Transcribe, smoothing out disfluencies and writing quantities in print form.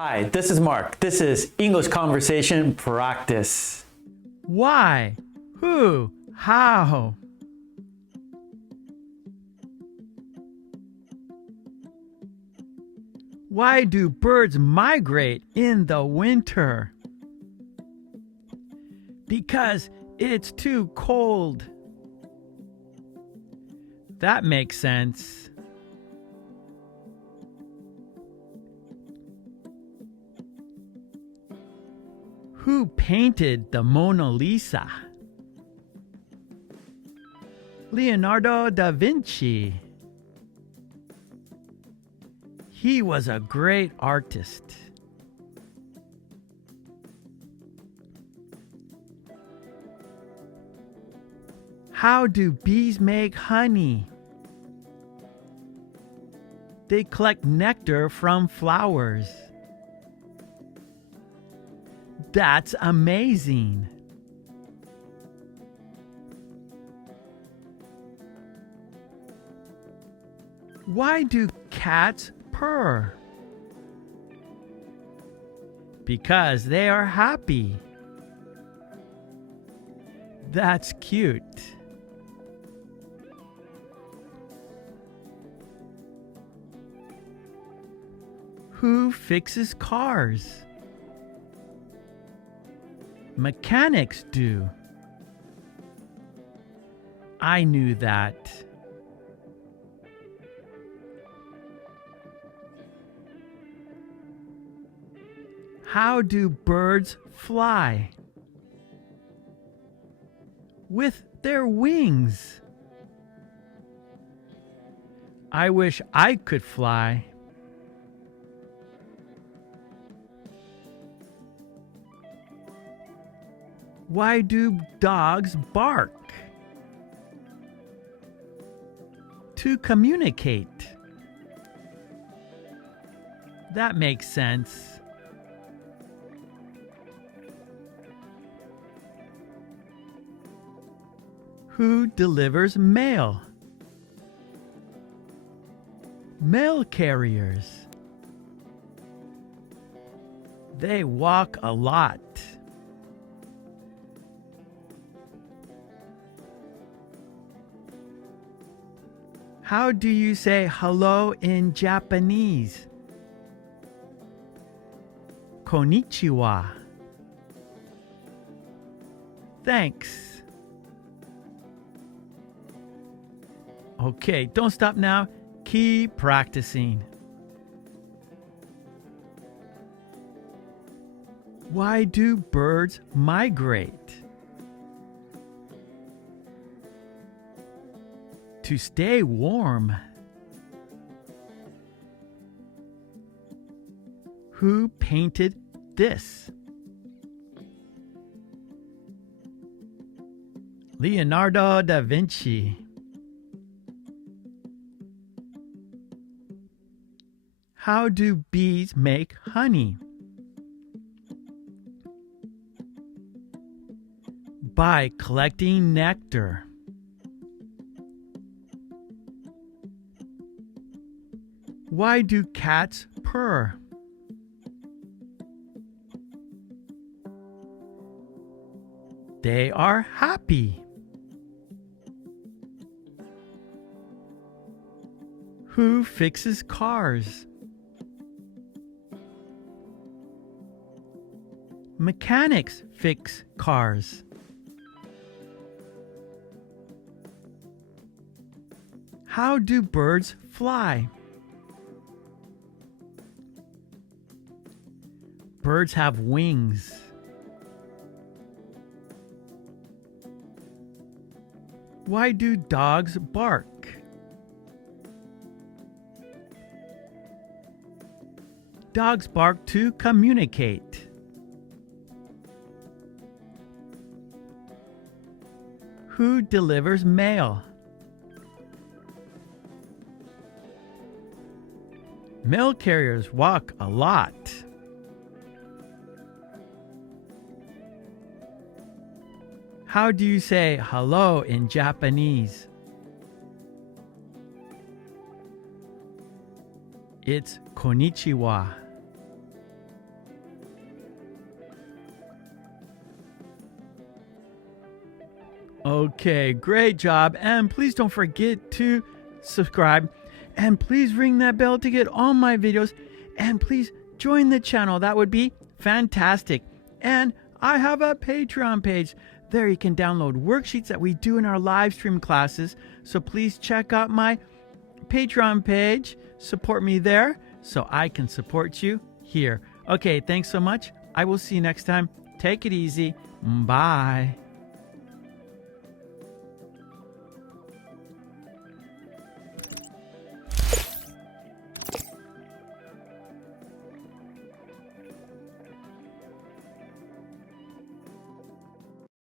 Hi, this is Mark. This is English Conversation Practice. Why? Who? How? Why do birds migrate in the winter? Because it's too cold. That makes sense. Who painted the Mona Lisa? Leonardo da Vinci. He was a great artist. How do bees make honey? They collect nectar from flowers. That's amazing. Why do cats purr? Because they are happy. That's cute. Who fixes cars? Mechanics do. I knew that. How do birds fly? With their wings. I wish I could fly. Why do dogs bark? To communicate. That makes sense. Who delivers mail? Mail carriers. They walk a lot. How do you say hello in Japanese? Konnichiwa. Thanks. Okay, don't stop now. Keep practicing. Why do birds migrate? To stay warm. Who painted this? Leonardo da Vinci. How do bees make honey? By collecting nectar. Why do cats purr? They are happy. Who fixes cars? Mechanics fix cars. How do birds fly? Birds have wings. Why do dogs bark? Dogs bark to communicate. Who delivers mail? Mail carriers walk a lot. How do you say hello in Japanese? It's konnichiwa. Okay, great job. And please don't forget to subscribe. And please ring that bell to get all my videos. And please join the channel. That would be fantastic. And I have a Patreon page. There you can download worksheets that we do in our live stream classes. So please check out my Patreon page. Support me there so I can support you here. Okay, thanks so much. I will see you next time. Take it easy. Bye.